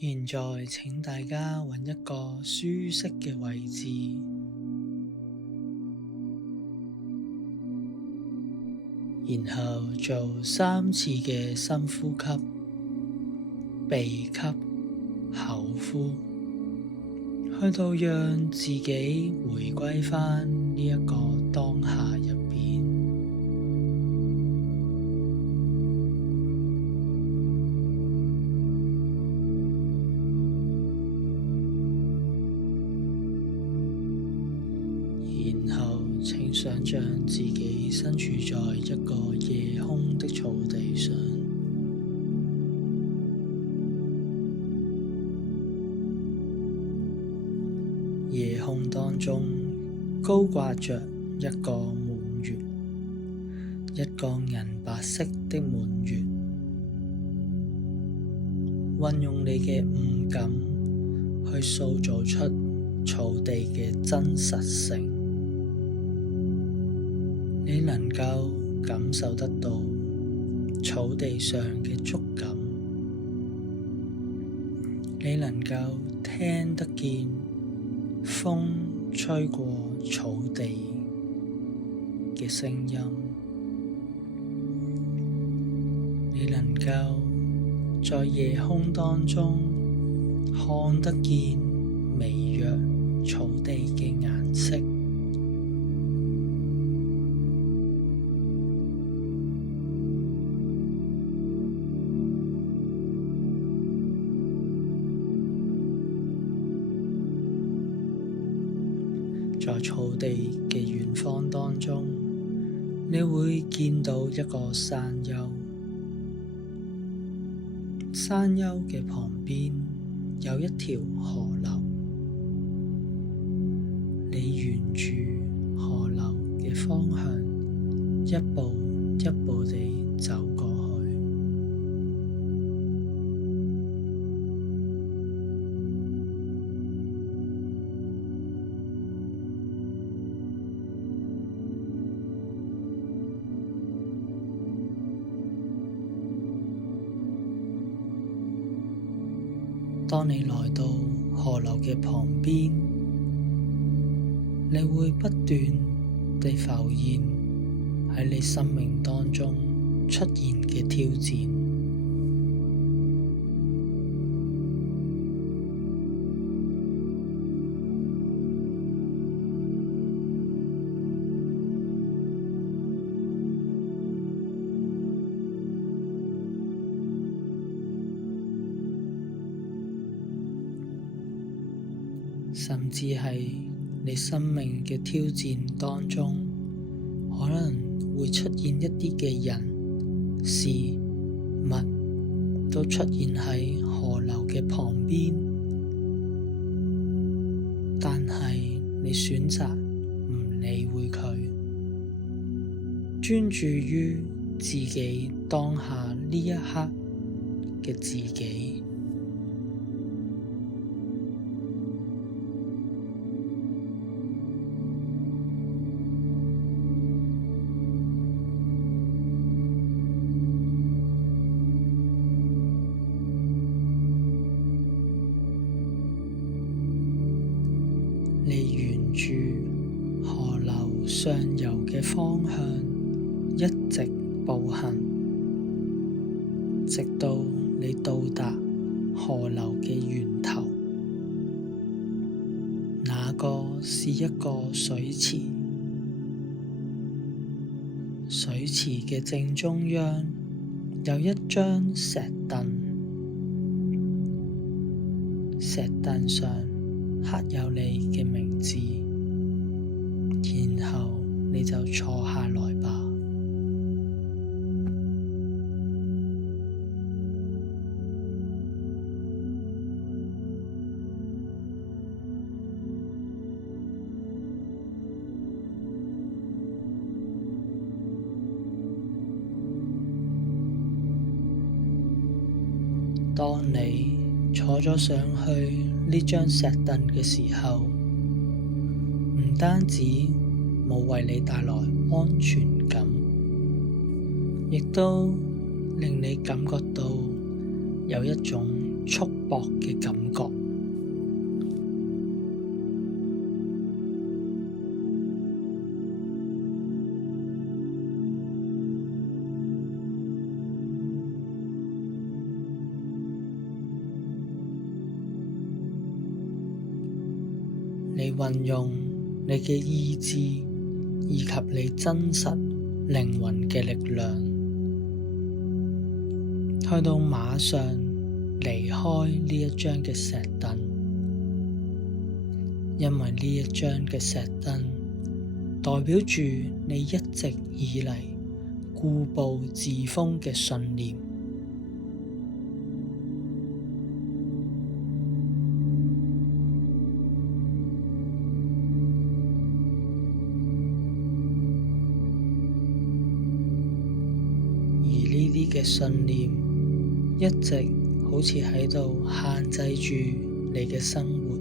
現在請大家揾一個舒適嘅位置，然後做3次嘅深呼吸，鼻吸，口呼，去到讓自己回歸返呢一個當下入邊。然後請想象自己身處在一個夜空的草地上，夜空當中高掛着一個滿月，一個銀白色的滿月。運用你嘅五感去塑造出草地嘅真實性。你能夠感受得到草地上嘅觸感，你能夠聽得見風吹過草地嘅聲音，你能夠在夜空當中看得見微弱草地嘅顏色。在草地嘅遠方當中，你會見到一個山丘，山丘嘅旁邊有一條河流，你沿住河流嘅方向，一步一步地走過去。當你來到河流嘅旁邊，你會不斷地浮現喺你生命當中出現嘅挑戰。甚至係你生命嘅挑戰當中，可能會出現一啲嘅人、事、物，都出現喺河流嘅旁邊，但係你選擇唔理會佢，專注於自己當下呢一刻嘅自己。你沿住河流上游嘅方向一直步行，直到你到達河流嘅源頭。那個是一個水池，水池嘅正中央有一張石凳，石凳上刻有你嘅名字，然後你就坐下來吧。當你坐咗上去呢張石凳嘅時候，唔單止冇為你帶來安全感，亦都令你感覺到有一種束縛嘅感覺。你運用你嘅意志以及你真實靈魂嘅力量，去到馬上離開呢一張嘅石凳，因為呢一張嘅石凳代表住你一直以嚟固步自封嘅信念。呢啲嘅信念一直好似喺度限制住你嘅生活。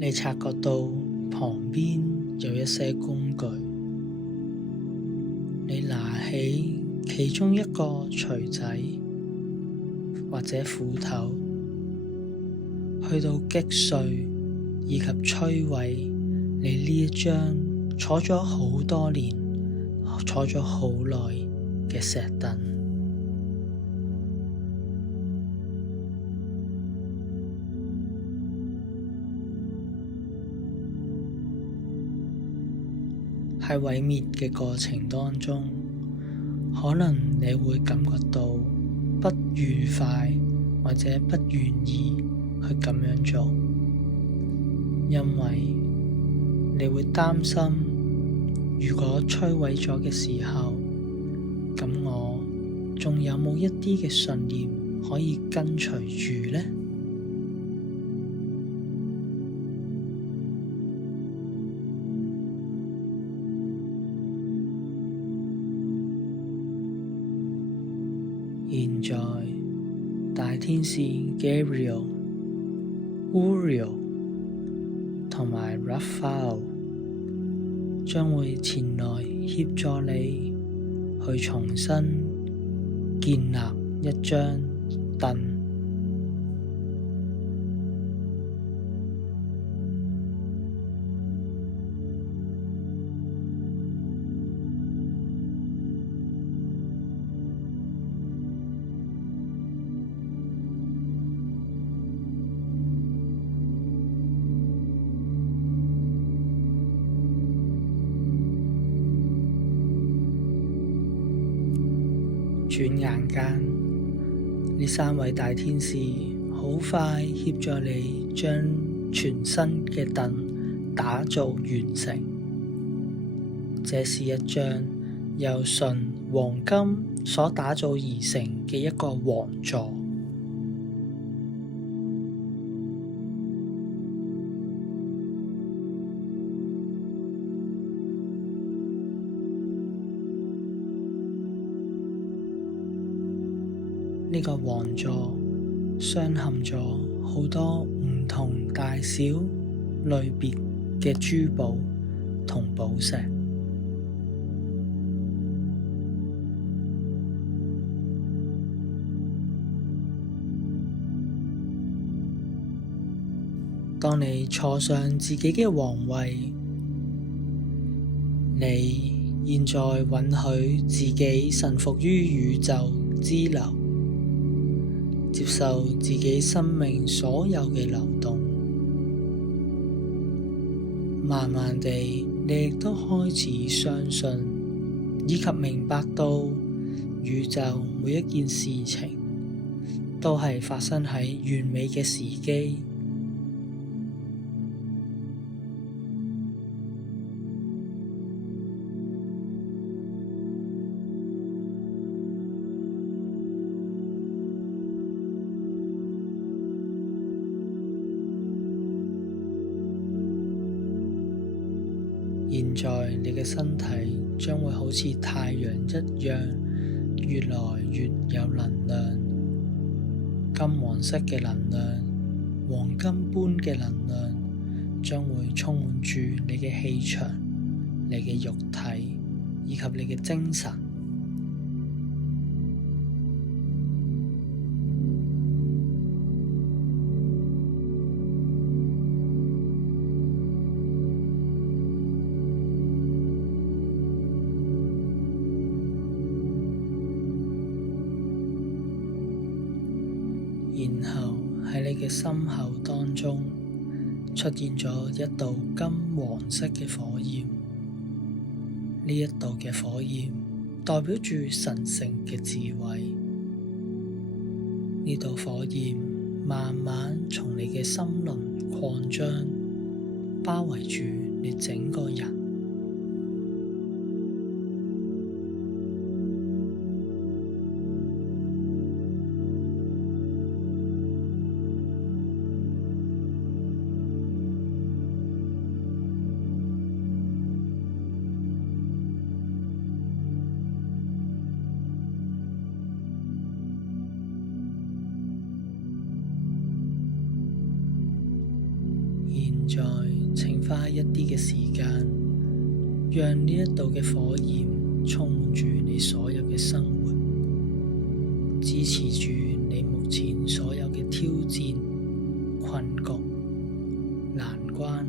你察覺到旁邊有一些工具，你拿起其中一個錘仔或者斧頭，去到擊碎以及摧毀你呢一張坐咗好多年、坐咗好耐嘅石凳。喺毀滅嘅過程當中，可能你會感覺到不愉快或者不願意去咁樣做，因為你會擔心，如果摧毀咗嘅時候，咁我仲有冇一啲嘅信念可以跟隨住呢？現在大天使 Gabriel、Uriel 同埋 Raphael 將會前來協助你去重新建立一張凳。轉眼間，呢三位大天使好快協助你將全新嘅凳打造完成。這是一張由純黃金所打造而成嘅一個王座。呢個王座鑲嵌咗好多唔同大小類別嘅珠寶同寶石。當你坐上自己嘅皇位，你現在允許自己臣服於宇宙之流，接受自己生命所有嘅流動。慢慢地，你亦都開始相信以及明白到宇宙每一件事情都係發生喺完美嘅時機。現在你嘅身體將會好似太陽一樣，越來越有能量，金黃色嘅能量，黃金般嘅能量，將會充滿住你嘅氣場、你嘅肉體以及你嘅精神。然後喺你嘅心口當中出現咗一道金黃色嘅火焰，呢一道嘅火焰代表住神聖嘅智慧。呢道火焰慢慢從你嘅心輪擴張，包圍住你整個人。現在請花一啲嘅時間，讓呢一道嘅火焰充滿住你所有嘅生活，支持住你目前所有嘅挑戰、困局、難關，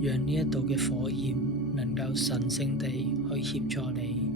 讓呢一道嘅火焰能夠神聖地去協助你。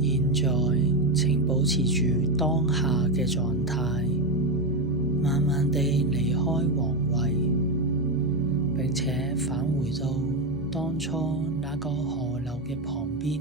現在請保持住當下嘅狀態，慢慢地離開皇位，並且返回到當初那個河流嘅旁邊。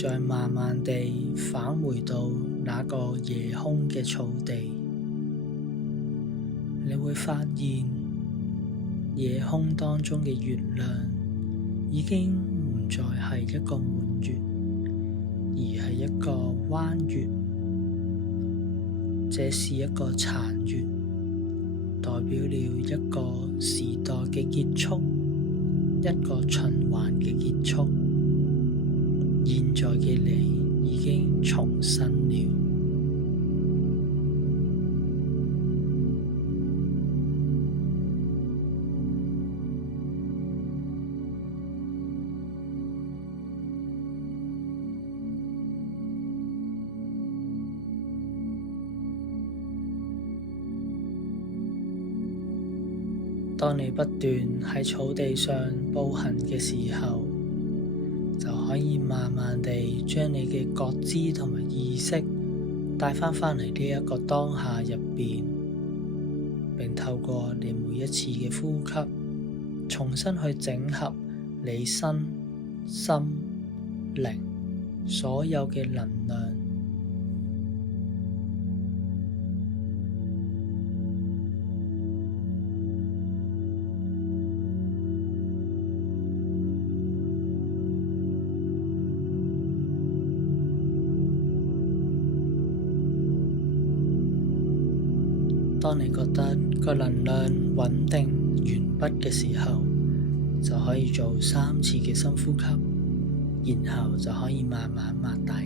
再慢慢地返回到那個夜空嘅草地，你會發現夜空當中嘅月亮已經唔再係一個滿月，而係一個彎月。這是一個殘月，代表了一個時代嘅結束，一個循環嘅結束。現在嘅你已經重生了。當你不斷喺草地上步行嘅時候，就可以慢慢地將你嘅覺知同埋意識帶返嚟呢一個當下入邊，並透過你每一次嘅呼吸，重新去整合你身心靈所有嘅能量。當你覺得個能量穩定完畢嘅時候，就可以做3次嘅深呼吸，然後就可以慢慢擘大